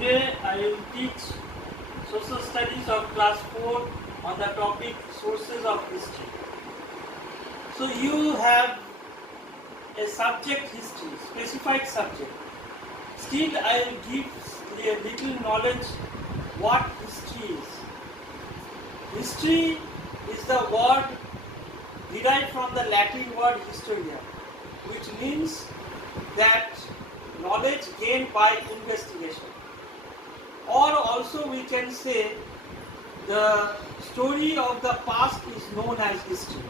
Today I will teach social studies of class 4 on the topic sources of history. So you have a subject history, specified subject. Still I will give a little knowledge what history is. History is the word derived from the Latin word historia, which means that knowledge gained by investigation. Or also we can say the story of the past is known as history.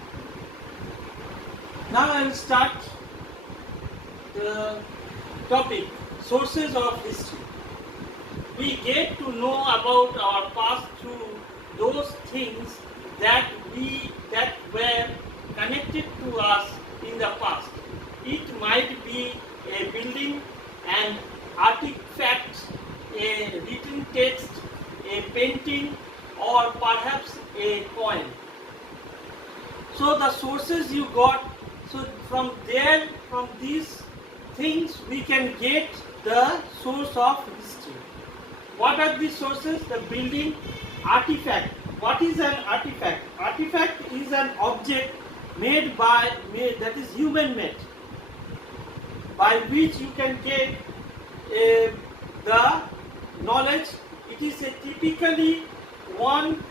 Now I will start the topic, sources of history. We get to know about our past through those things that were connected to us in the past. It might be a building, an artifact, a written text, a painting, or perhaps a coin. So the sources you got, so from these things we can get the source of history. What are these sources? The building, artifact. What is an artifact? Artifact is an object that is human made, by which you can get the knowledge. It is a typically one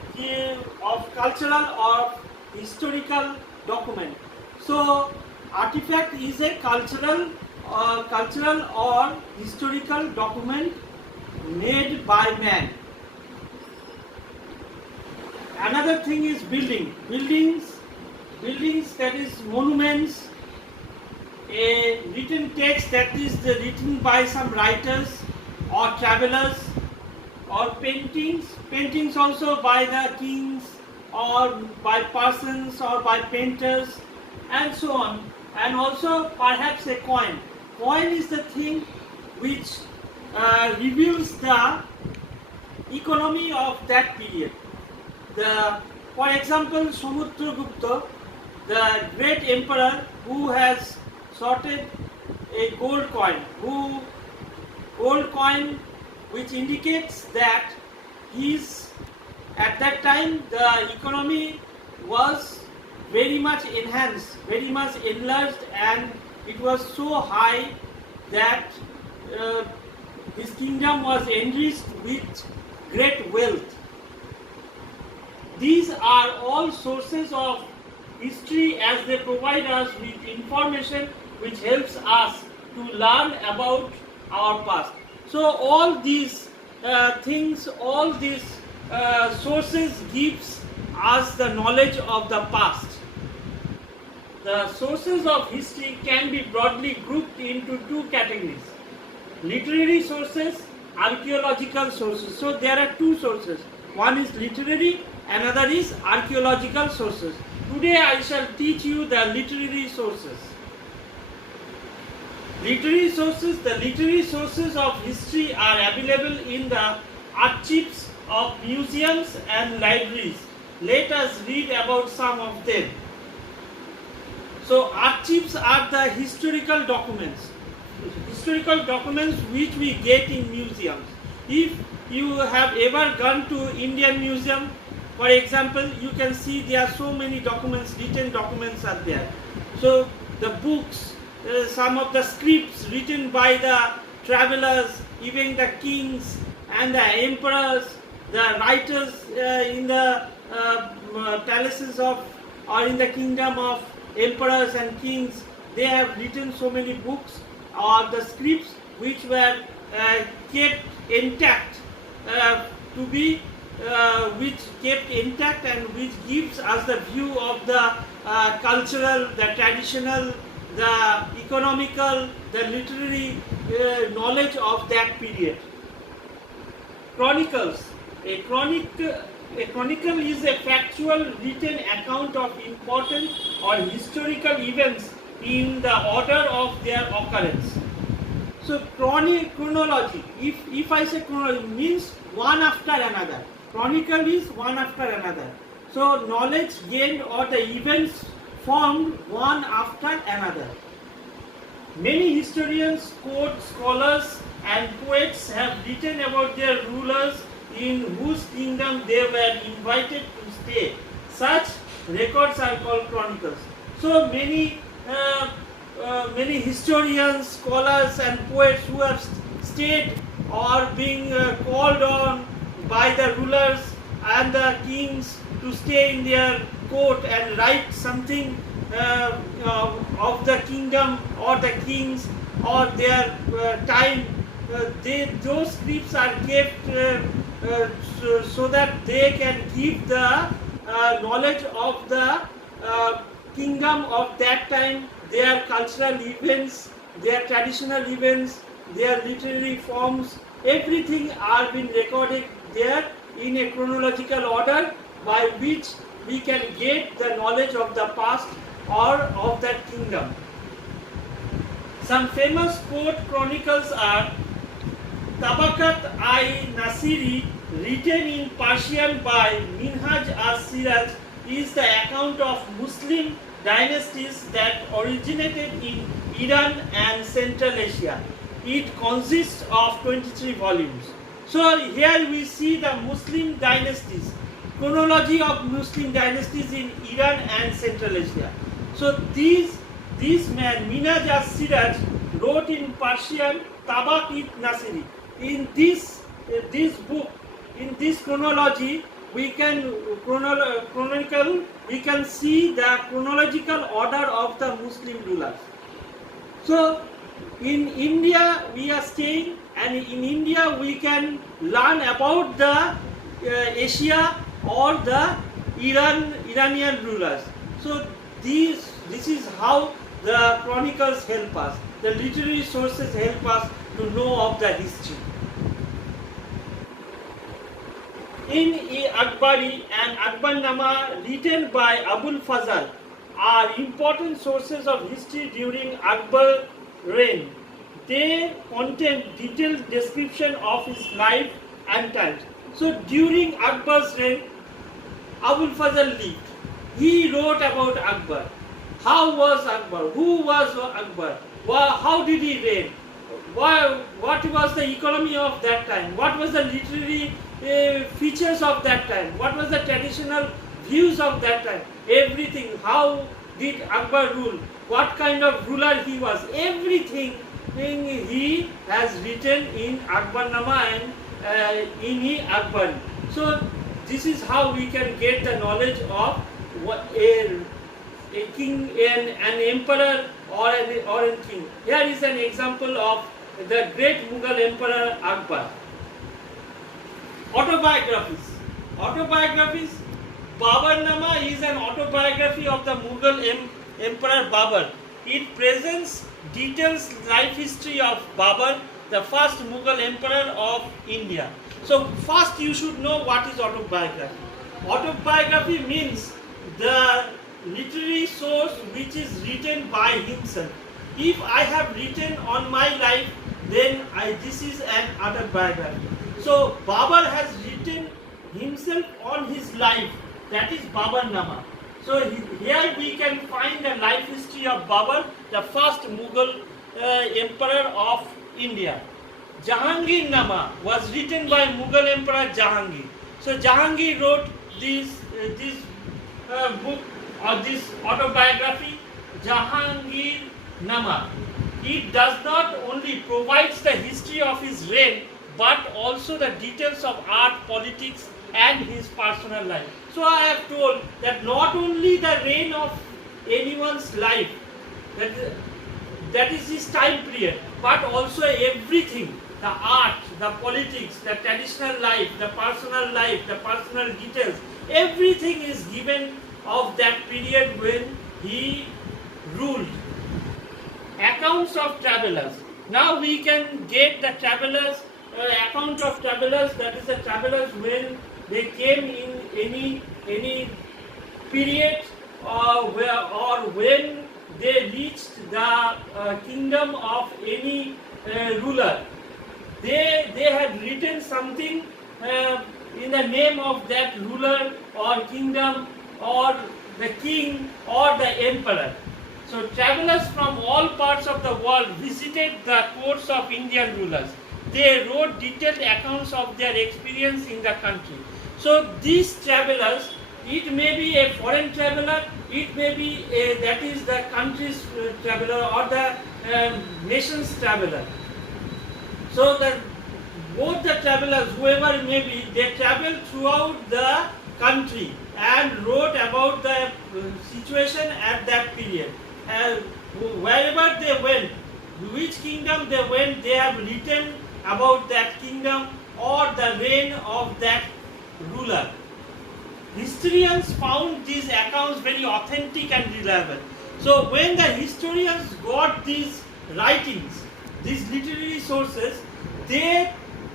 of cultural or historical document. So artifact is a cultural or historical document made by man. Another thing is buildings, that is monuments, a written text that is written by some writers or travelers, or paintings also by the kings or by persons or by painters and so on. And also perhaps a coin. Coin is the thing which reveals the economy of that period. For example, Samudragupta, the great emperor who has sorted a gold coin, which indicates that at that time the economy was very much enhanced, very much enlarged, and it was so high that his kingdom was enriched with great wealth. These are all sources of history, as they provide us with information which helps us to learn about our past. So all these things, all these sources gives us the knowledge of the past. The sources of history can be broadly grouped into two categories: literary sources, archaeological sources. So there are two sources. One is literary, another is archaeological sources. Today I shall teach you the literary sources. The literary sources of history are available in the archives of museums and libraries. Let us read about some of them. So archives are the historical documents which we get in museums. If you have ever gone to Indian Museum, for example, you can see there are so many documents, written documents are there. So the books, some of the scripts written by the travelers, even the kings and the emperors, the writers in the palaces of or in the kingdom of emperors and kings, they have written so many books or the scripts which were kept intact and which gives us the view of the cultural, the traditional, the economical, the literary knowledge of that period. Chronicles. A chronicle is a factual written account of important or historical events in the order of their occurrence. So chronology, if I say chronology, means one after another. Chronicle is one after another. So knowledge gained or the events formed one after another. Many historians quote scholars and poets have written about their rulers in whose kingdom they were invited to stay. Such records are called chronicles. So many historians, scholars, and poets who have stayed or being called on by the rulers and the kings to stay in their court and write something of the kingdom or the kings or their time. Those scripts are kept so that they can give the knowledge of the kingdom of that time, their cultural events, their traditional events, their literary forms, everything are being recorded there in a chronological order by which we can get the knowledge of the past or of that kingdom. Some famous court chronicles are Tabakat-i-Nasiri, written in Persian by Minhaj as-Siraj, is the account of Muslim dynasties that originated in Iran and Central Asia. It consists of 23 volumes. So here we see the Muslim dynasties, chronology of Muslim dynasties in Iran and Central Asia. So this man, Minhaj as-Siraj, wrote in Persian Tabakat-i-Nasiri. In this book, in this chronology, we can see the chronological order of the Muslim rulers. So in India we are staying, and in India we can learn about the Asia or the Iranian rulers. So this is how the chronicles help us. The literary sources help us to know of the history. In Akbari and Akbarnama, written by Abul Fazal, are important sources of history during Akbar's reign. They contain detailed description of his life and times. So during Akbar's reign, Abul Fazal lived. He wrote about Akbar. How was Akbar? Who was Akbar? How did he reign? What was the economy of that time? What was the literary features of that time? What was the traditional views of that time? Everything. How did Akbar rule? What kind of ruler he was? Everything he has written in Akbarnama and in Akbari. So this is how we can get the knowledge of what a king, an emperor or a king. Here is an example of the great Mughal emperor Akbar. Autobiographies. Babarnama is an autobiography of the Mughal emperor Babar. It presents details life history of Babar, the first Mughal emperor of India. So first you should know what is autobiography. Autobiography means the literary source which is written by himself. If I have written on my life, then this is an autobiography. So Babar has written himself on his life, that is Babarnama. So here we can find the life history of Babar, the first Mughal emperor of India. Jahangir-Nama was written by Mughal Emperor Jahangir. So Jahangir wrote this book or this autobiography, Jahangir-Nama. It does not only provides the history of his reign, but also the details of art, politics, and his personal life. So I have told that not only the reign of anyone's life, that is his time period, but also everything, the art, the politics, the traditional life, the personal details, everything is given of that period when he ruled. Accounts of travelers. Now we can get the travelers, account of travelers, that is the travelers when they came in any period or when they reached the kingdom of any ruler. They had written something in the name of that ruler or kingdom or the king or the emperor. So travelers from all parts of the world visited the courts of Indian rulers. they wrote detailed accounts of their experience in the country. So these travelers, it may be a foreign traveler, it may be that is the country's traveler or the nation's traveler. So both the travelers, whoever it may be, they travel throughout the country and wrote about the situation at that period. Wherever they went, which kingdom they went, they have written about that kingdom or the reign of that ruler. Historians found these accounts very authentic and reliable. So when the historians got these writings, these literary sources, they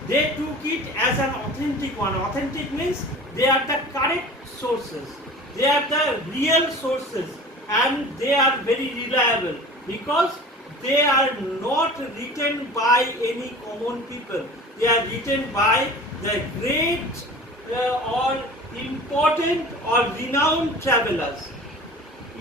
took it as an authentic one. Authentic means they are the correct sources. They are the real sources and they are very reliable because they are not written by any common people. They are written by the great or important or renowned travelers.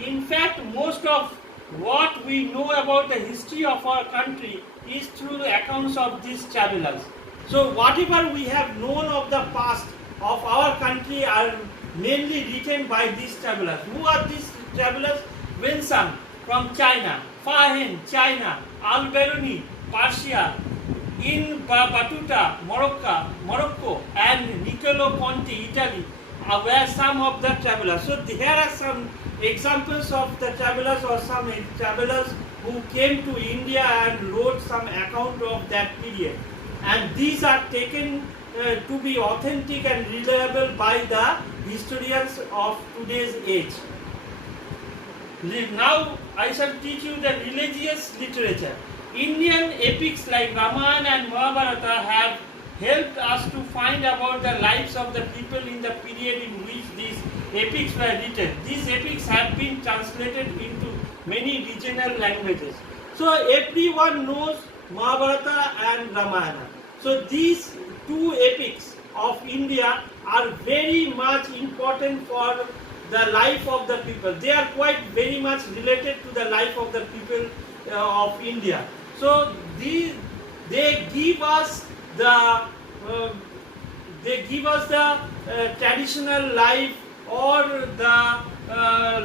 In fact, most of what we know about the history of our country is through the accounts of these travelers. So whatever we have known of the past of our country are mainly written by these travelers. Who are these travelers? Wen Shan from China, Fa Hien, China, Al-Biruni, Persia, in Battuta, Morocco, and Niccolo Conti, Italy, were some of the travelers. So here are some examples of the travelers or some travelers who came to India and wrote some account of that period. And these are taken to be authentic and reliable by the historians of today's age. Now I shall teach you the religious literature. Indian epics like Ramayana and Mahabharata have helped us to find about the lives of the people in the period in which these epics were written. These epics have been translated into many regional languages. So everyone knows Mahabharata and Ramayana. So these two epics of India are very much important for the life of the people. They are quite very much related to the life of the people of India. So they give us the traditional life or the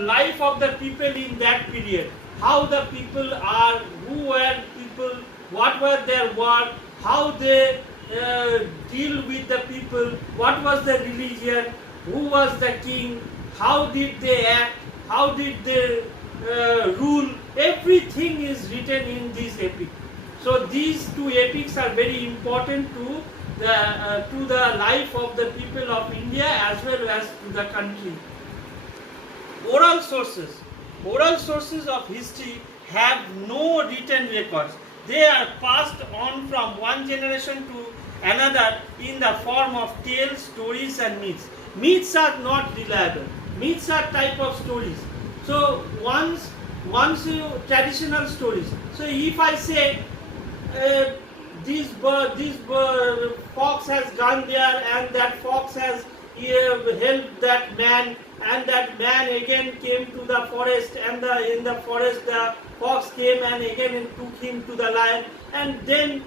life of the people in that period. How the people are, who were people, what were their work, how they deal with the people, what was the religion, who was the king, how did they act, how did they rule. Everything is written in this epic. So these two epics are very important to the life of the people of India as well as to the country. Oral sources of history have no written records. They are passed on from one generation to another in the form of tales, stories and myths. Myths are not reliable. Myths are type of stories. So once traditional stories. So if I say this fox has gone there and that fox has helped that man and that man again came to the forest and in the forest the fox came and again took him to the lion, and then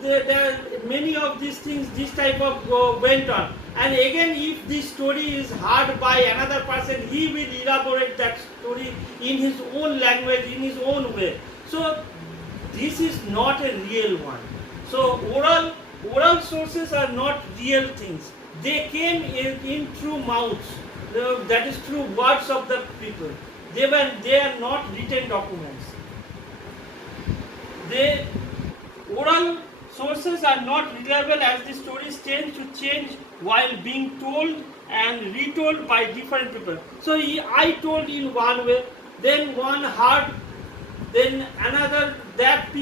there are many of these things, this type of went on. And again, if this story is heard by another person, he will elaborate that story in his own language, in his own way. So this is not a real one. So oral sources are not real things. They came in through mouths, that is through words of the people. They are not written documents. Oral sources are not reliable as the stories tend to change while being told and retold by different people. So I told in one way, then one heard, then another, that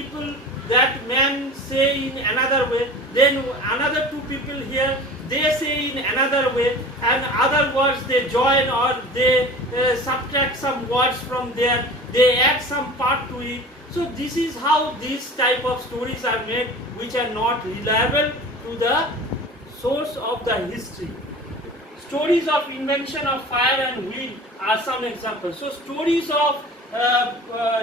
man say in another way, then another two people here, they say in another way, and other words they join or they subtract some words from there, they add some part to it. So this is how these type of stories are made, which are not reliable to the source of the history. Stories of invention of fire and wheel are some examples. So stories of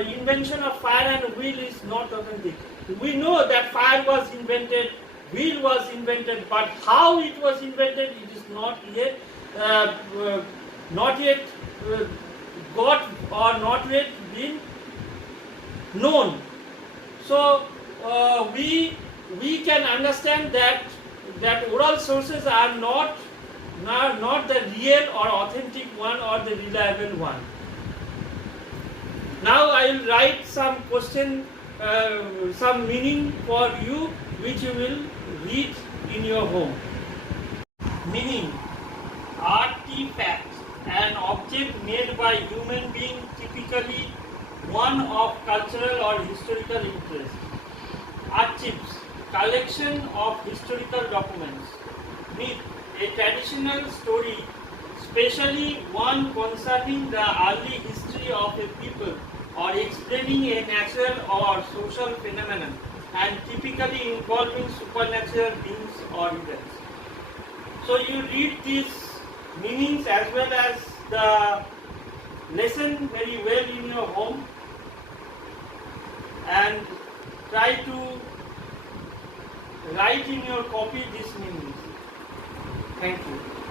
invention of fire and wheel is not authentic. we know that fire was invented, wheel was invented, but how it was invented, it is not yet uh, not yet got or not yet been known. So we can understand that oral sources are not the real or authentic one or the reliable one. Now I will write some question, some meaning for you, which you will read in your home. Meaning: artifact, an object made by human being, typically one of cultural or historical interest. Archives, collection of historical documents. Myth, a traditional story, especially one concerning the early history of a people or explaining a natural or social phenomenon, and typically involving supernatural beings or events. So you read these meanings as well as the lesson very well in your home and try to write in your copy these meanings. Thank you.